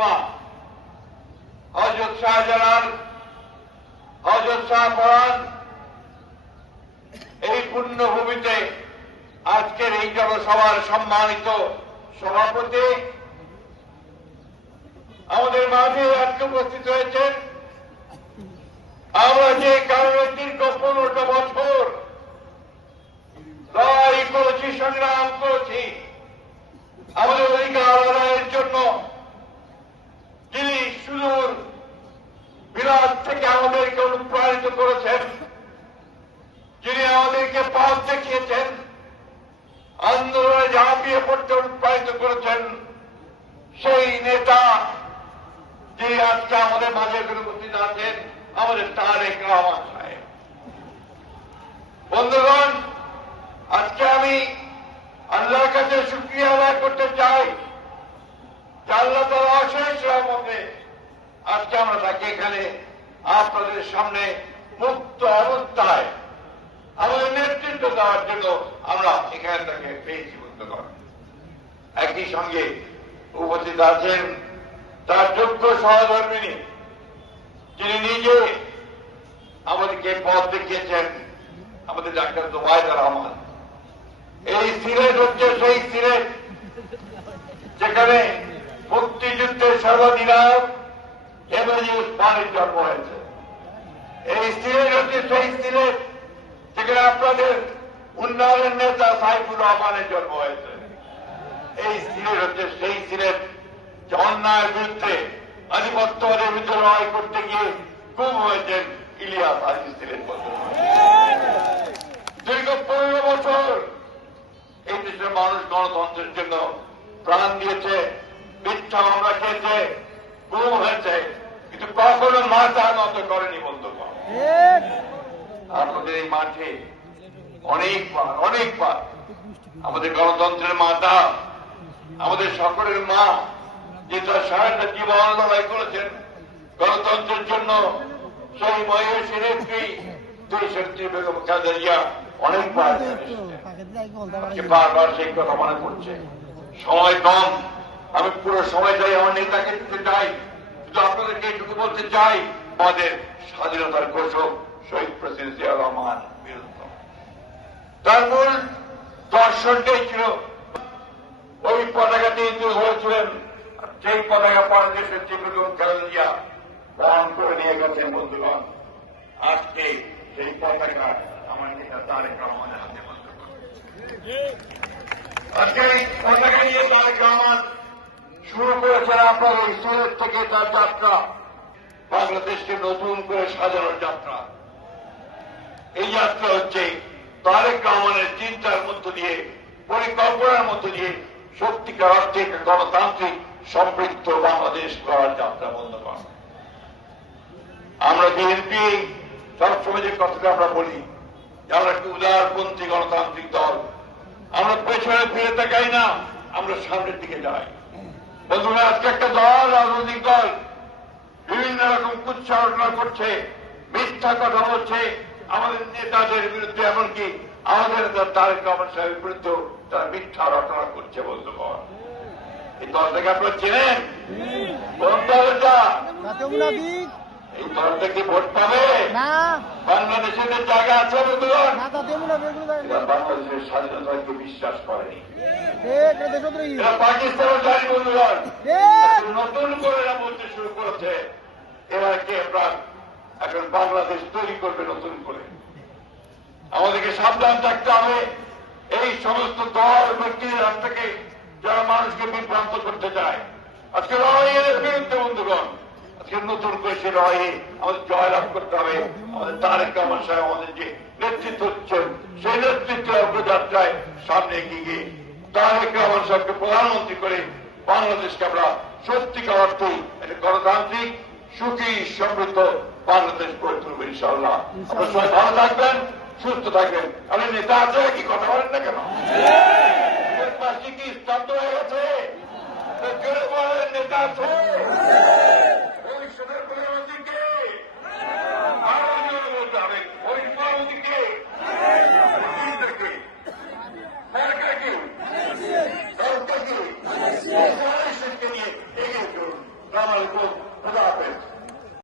রহনুমা হযরত শাহজালাল, হযরত শাহপরান এই পুণ্যভূমিতে আজকের এই জনসভার সম্মানিত সভাপতি আমাদের মাঝে আজকে উপস্থিত হয়েছেন। আমরা যে কারণে দীর্ঘ 15টা বছর লড়াই করেছি, সংগ্রাম করেছি আমাদের অধিকার আদায়ের জন্য, যিনি সুদূর বিরাট থেকে আমাদেরকে অনুপ্রাণিত করেছেন, যিনি আমাদেরকে পথ দেখিয়েছেন, আন্দোলনে ঝাঁপিয়ে পড়তে অনুপ্রাণিত করেছেন, সেই নেতা যিনি আজকে আমাদের মাঝে উপস্থিত আছেন, আমাদের তারেক রহমান সাহেব। বন্ধুগণ, আজকে আমি আল্লাহর কাছে শুকরিয়া আদায় করতে চাই যে আল্লাহ তাআলা অশেষ রহমতে আজকে আমরা তাকে এখানে আপনাদের সামনে মুক্ত অবস্থায় আমাদের নেতৃত্ব দেওয়ার জন্য আমরা এখানে তাকে পেয়েছি। বন্ধুগণ, একই সঙ্গে উপস্থিত আছেন তার যোগ্য সহধর্মিনী, যিনি নিজে আমাদেরকে পথ দেখিয়েছেন, আমাদের ডাক্তার জুবাইদা রহমান। এই সিলেট হচ্ছে সেই সিলেট যেখানে মুক্তিযুদ্ধের সর্বাধিনায়ক এমএজি ওসমানের জন্ম হয়েছে। এই সিলেট হচ্ছে সেই সিলেট যেখানে আপনাদের উন্নয়নের নেতা সাইফুর রহমানের জন্ম হয়েছে। এই সিলেট হচ্ছে সেই সিলেট যে অন্যায়ের বিরুদ্ধে, আধিপত্যবাদের বিরুদ্ধে লড়াই করতে গিয়ে গুম হয়েছেন ইলিয়াস আলী সিলেট। দীর্ঘ 15 বছর এই দেশের মানুষ গণতন্ত্রের জন্য প্রাণ দিয়েছে, মিথ্যা মামলা খেয়েছে, গুম হয়েছে, কিন্তু কখনো মাথা নত করেনি। বন্ধুগণ, আপনাদের এই মাঠে অনেকবার আমাদের গণতন্ত্রের মাতা, আমাদের সকলের মা, যে তার সারাটা জীবন লড়াই করেছেন গণতন্ত্রের জন্য, সেই মহেশী নেত্রী দেশের বেগম খালেদা জিয়া অনেকবার বারবার সেই কথা মনে করছে। সময় কম, আমি পুরো সময়টাই আমার নেতাকে দিতে চাই, কিন্তু আপনাদেরকে এইটুকু বলতে চাই, আমাদের স্বাধীনতার ঘোষক শহীদ প্রেসিডেন্ট জিয়া রহমান বিরুদ্ধ তার মূল দর্শনটাই ছিল ওই পতাকাটি তিনি হয়েছিলেন, সেই পতাকা পরে দেশের বেগম খালেদা জিয়া বহন করে নিয়ে গেছেন। বন্ধুগণ, আজকে সেই পতাকা আমার নেতা তারেক রহমানের হাতে। আজকে এই পতাকা নিয়ে তারেক রহমান শুরু করেছেন আপনার এই সিলেট থেকে তার যাত্রা, বাংলাদেশকে নতুন করে সাজানোর যাত্রা। এই যাত্রা হচ্ছে তারেক রহমানের চিন্তার মধ্য দিয়ে, পরিকল্পনার মধ্য দিয়ে সত্যিকার অর্থে গণতান্ত্রিক সমৃদ্ধ বাংলাদেশ গড়ার যাত্রা। বন্ধুগণ, আমরা বিএনপি সবসময় যে কথাটা আমরা বলি যে আমরা একটি উদারপন্থী গণতান্ত্রিক দল, আমরা পেছনে ফিরে তাকাই না, আমরা সামনের দিকে যাই। বন্ধুরা, আজকে একটা দল, রাজনৈতিক দল বিভিন্ন রকম কুচ্চারণা করছে, মিথ্যা কথা বলছে আমাদের নেতাদের বিরুদ্ধে, এমনকি আমাদের নেতা তারেক রহমান সাহেবের বিরুদ্ধে তারা মিথ্যা রচনা করছে। বন্ধুগণ, এই দলটাকে আপনারা চেনেন? কোন দলটা? এই দলটা কি ভোট পাবে? বাংলাদেশের জায়গা আছে? বন্ধুগণ, বাংলাদেশের স্বাধীনতাকে বিশ্বাস করেনি, পাকিস্তানের জানি। বন্ধুগণ, নতুন করে এরা বলতে শুরু করেছে এরা কি এখন বাংলাদেশ তৈরি করবে নতুন করে। আমাদেরকে সাবধান থাকতে হবে এই সমস্ত দল ব্যক্তির হাত থেকে যারা মানুষকে বিভ্রান্ত করতে চায়। আজকে লড়াইয়ের বিরুদ্ধে বন্ধুগণ, আজকে নতুন করে সে লড়াইয়ে আমাদের জয়লাভ করতে হবে। আমাদের তারেক রহমান সাহেব আমাদের যে নেতৃত্ব হচ্ছেন, সেই নেতৃত্বের অগ্রযাত্রায় সামনে এগিয়ে গিয়ে তারেক রহমান সাহেবকে প্রধানমন্ত্রী করে বাংলাদেশকে আমরা সত্যিকার অর্থেই একটা গণতান্ত্রিক সুখী সমৃদ্ধ বাংলাদেশ গড়ে তুলব ইনশাআল্লাহ। আপনারা সবাই ভালো থাকবেন, সুস্থ থাকবেন। আমি নেতা আছে কি কথা বলেন না কেন? পাশে কি স্তব্ধ হয়ে গেছে? জোরে বলেন, নেতা আছে? ভবিষ্যতের প্রধানমন্ত্রীকে আরো জোরে বলতে হবে। ওই প্রধানমন্ত্রীকে সরকারকে নিয়ে এগিয়ে চলুন। আলাইকুম।